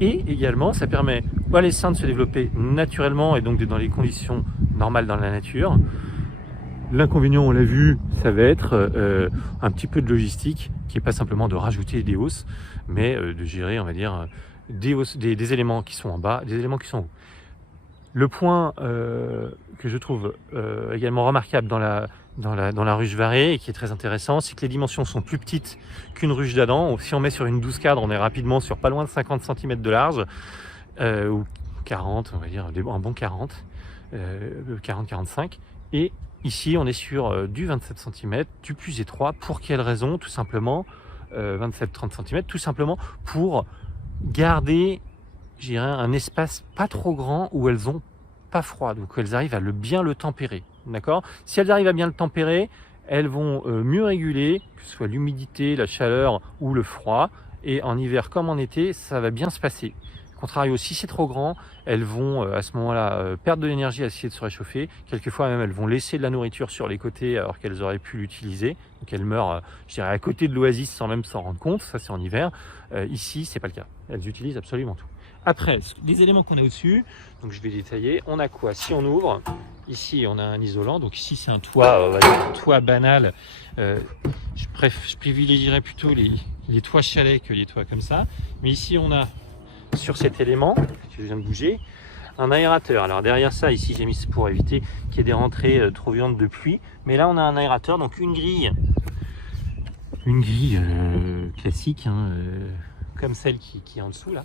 Et également, ça permet à l'essaim de se développer naturellement et donc dans les conditions normales dans la nature. L'inconvénient, on l'a vu, ça va être un petit peu de logistique, qui n'est pas simplement de rajouter des hausses, mais de gérer, on va dire, des éléments qui sont en bas, des éléments qui sont en haut. Le point que je trouve également remarquable dans la ruche Varré et qui est très intéressant, c'est que les dimensions sont plus petites qu'une ruche d'Adam. Si on met sur une 12 cadres, on est rapidement sur pas loin de 50 cm de large, ou 40, on va dire, un bon 40, 40-45. Et ici, on est sur du 27 cm, du plus étroit. Pour quelle raison? Tout simplement, 27-30 cm, tout simplement pour garder, je dirais, un espace pas trop grand où elles ont pas froid, donc elles arrivent à bien le tempérer, d'accord? Si elles arrivent à bien le tempérer, elles vont mieux réguler, que ce soit l'humidité, la chaleur ou le froid, et en hiver comme en été, ça va bien se passer. Contrario, si c'est trop grand, elles vont à ce moment-là perdre de l'énergie à essayer de se réchauffer. Quelquefois même, elles vont laisser de la nourriture sur les côtés alors qu'elles auraient pu l'utiliser. Donc elles meurent, je dirais, à côté de l'oasis sans même s'en rendre compte. Ça, c'est en hiver. Ici, c'est pas le cas. Elles utilisent absolument tout. Après, les éléments qu'on a au-dessus, donc je vais détailler. On a quoi? Si on ouvre, ici, on a un isolant. Donc ici, c'est un toit, un toit banal. Je privilégierais plutôt les toits chalets que les toits comme ça. Mais ici, on a sur cet élément que je viens de bouger un aérateur. Alors derrière ça, ici j'ai mis pour éviter qu'il y ait des rentrées trop violentes de pluie, mais là on a un aérateur, donc une grille classique, hein, comme celle qui est en dessous là,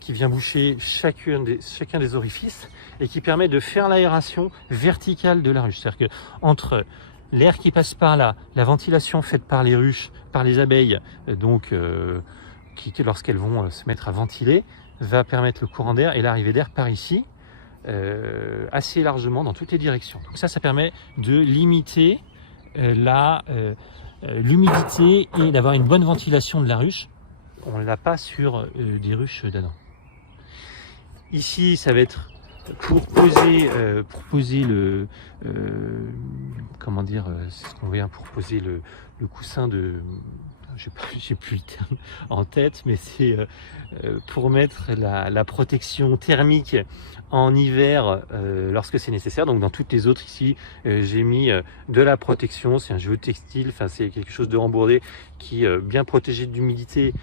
qui vient boucher chacun des orifices et qui permet de faire l'aération verticale de la ruche. C'est-à-dire que entre l'air qui passe par là, la ventilation faite par les ruches, par les abeilles, donc qui lorsqu'elles vont se mettre à ventiler, va permettre le courant d'air et l'arrivée d'air par ici assez largement dans toutes les directions. Donc ça permet de limiter l'humidité et d'avoir une bonne ventilation de la ruche. On ne l'a pas sur des ruches d'Adam. Ici, ça va être pour poser le comment dire, c'est ce qu'on vient pour poser le coussin de, j'ai plus le terme en tête, mais c'est pour mettre la protection thermique en hiver lorsque c'est nécessaire. Donc dans toutes les autres ici, j'ai mis de la protection. C'est un géotextile, enfin c'est quelque chose de rembourdé qui bien protégé de l'humidité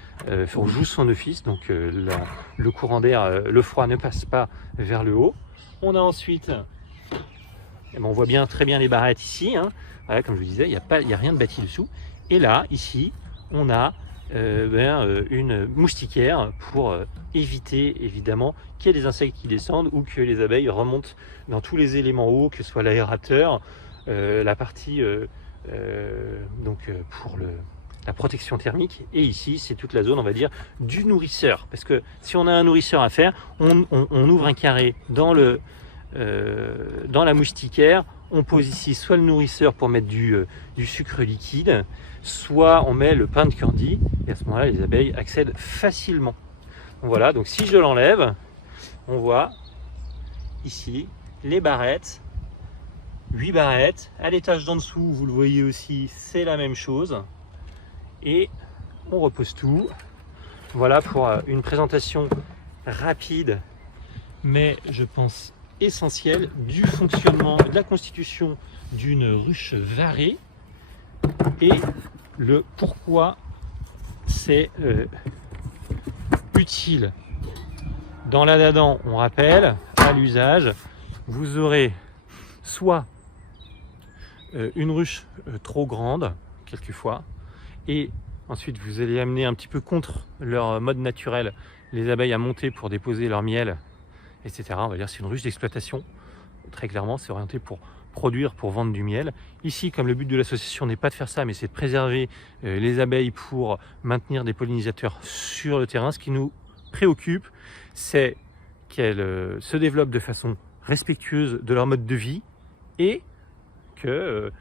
joue son office. Donc le courant d'air, le froid ne passe pas vers le haut. On a ensuite, on voit très bien les barrettes ici. Hein. Voilà, comme je vous disais, il n'y a rien de bâti dessous. Et là, ici, on a une moustiquaire pour éviter évidemment qu'il y ait des insectes qui descendent ou que les abeilles remontent dans tous les éléments hauts, que ce soit l'aérateur, la partie pour la protection thermique, et ici c'est toute la zone, on va dire, du nourrisseur, parce que si on a un nourrisseur à faire, on ouvre un carré dans la moustiquaire. On pose ici soit le nourrisseur pour mettre du sucre liquide, soit on met le pain de candy, et à ce moment-là, les abeilles accèdent facilement. Voilà, donc si je l'enlève, on voit ici les barrettes, 8 barrettes. À l'étage d'en dessous, vous le voyez aussi, c'est la même chose. Et on repose tout. Voilà pour une présentation rapide, mais je pense essentiel du fonctionnement, de la constitution d'une ruche Varré et le pourquoi c'est utile. Dans la d'Adam, on rappelle, à l'usage, vous aurez soit une ruche trop grande, quelquefois, et ensuite vous allez amener un petit peu contre leur mode naturel les abeilles à monter pour déposer leur miel, etc. On va dire c'est une ruche d'exploitation. Très clairement, c'est orienté pour produire, pour vendre du miel. Ici, comme le but de l'association n'est pas de faire ça, mais c'est de préserver les abeilles pour maintenir des pollinisateurs sur le terrain, ce qui nous préoccupe, c'est qu'elles se développent de façon respectueuse de leur mode de vie et que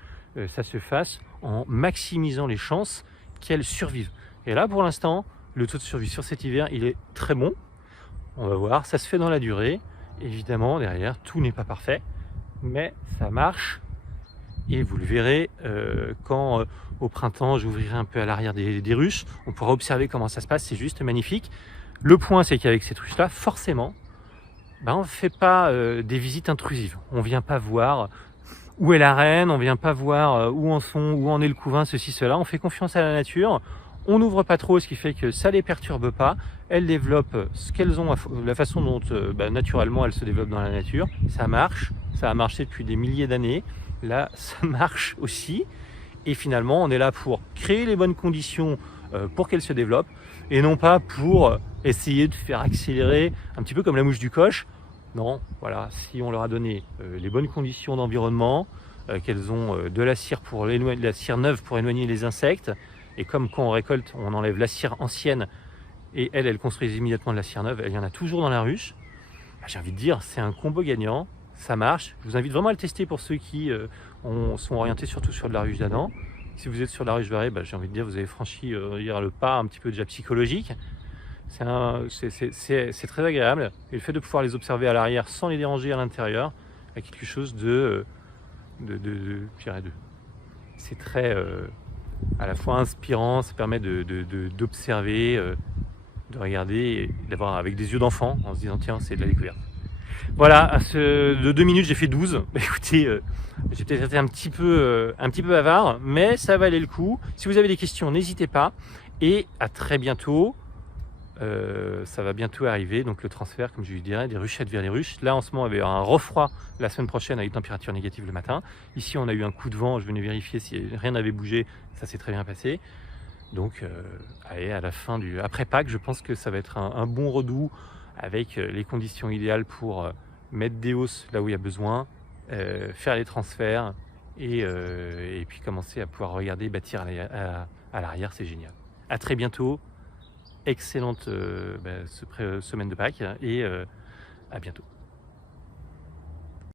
ça se fasse en maximisant les chances qu'elles survivent. Et là, pour l'instant, le taux de survie sur cet hiver, il est très bon. On va voir, ça se fait dans la durée. Évidemment, derrière, tout n'est pas parfait, mais ça marche. Et vous le verrez quand au printemps, j'ouvrirai un peu à l'arrière des ruches. On pourra observer comment ça se passe, c'est juste magnifique. Le point, c'est qu'avec ces trucs-là, forcément, on ne fait pas des visites intrusives. On ne vient pas voir où est la reine, on ne vient pas voir où en est le couvain, ceci, cela. On fait confiance à la nature. On n'ouvre pas trop, ce qui fait que ça ne les perturbe pas. Elles développent ce qu'elles ont, la façon dont naturellement elles se développent dans la nature. Ça marche, ça a marché depuis des milliers d'années. Là, ça marche aussi. Et finalement, on est là pour créer les bonnes conditions pour qu'elles se développent et non pas pour essayer de faire accélérer un petit peu comme la mouche du coche. Non, voilà, si on leur a donné les bonnes conditions d'environnement, qu'elles ont de la cire de la cire neuve pour éloigner les insectes, et comme quand on récolte, on enlève la cire ancienne et elles construisent immédiatement de la cire neuve, il y en a toujours dans la ruche. J'ai envie de dire, c'est un combo gagnant, ça marche. Je vous invite vraiment à le tester pour ceux qui sont orientés surtout sur de la ruche d'Adam. Si vous êtes sur la ruche Varré, j'ai envie de dire, vous avez franchi le pas un petit peu déjà psychologique. C'est très agréable. Et le fait de pouvoir les observer à l'arrière sans les déranger à l'intérieur, a quelque chose c'est très à la fois inspirant, ça permet d'observer, de regarder, d'avoir avec des yeux d'enfant en se disant tiens, c'est de la découverte. Voilà, de 2 minutes j'ai fait 12. Écoutez, j'ai peut-être été un petit peu bavard, mais ça valait le coup. Si vous avez des questions, n'hésitez pas. Et à très bientôt. Ça va bientôt arriver, donc le transfert, comme je lui dirais, des ruchettes vers les ruches. Là, en ce moment, il va y avoir un refroid la semaine prochaine avec température négative le matin. Ici, on a eu un coup de vent, je venais vérifier si rien n'avait bougé, ça s'est très bien passé. Donc, allez, à la fin après Pâques, je pense que ça va être un bon redout avec les conditions idéales pour mettre des hausses là où il y a besoin, faire les transferts et puis commencer à pouvoir regarder bâtir à l'arrière, c'est génial. À très bientôt. Excellente semaine de Pâques et à bientôt.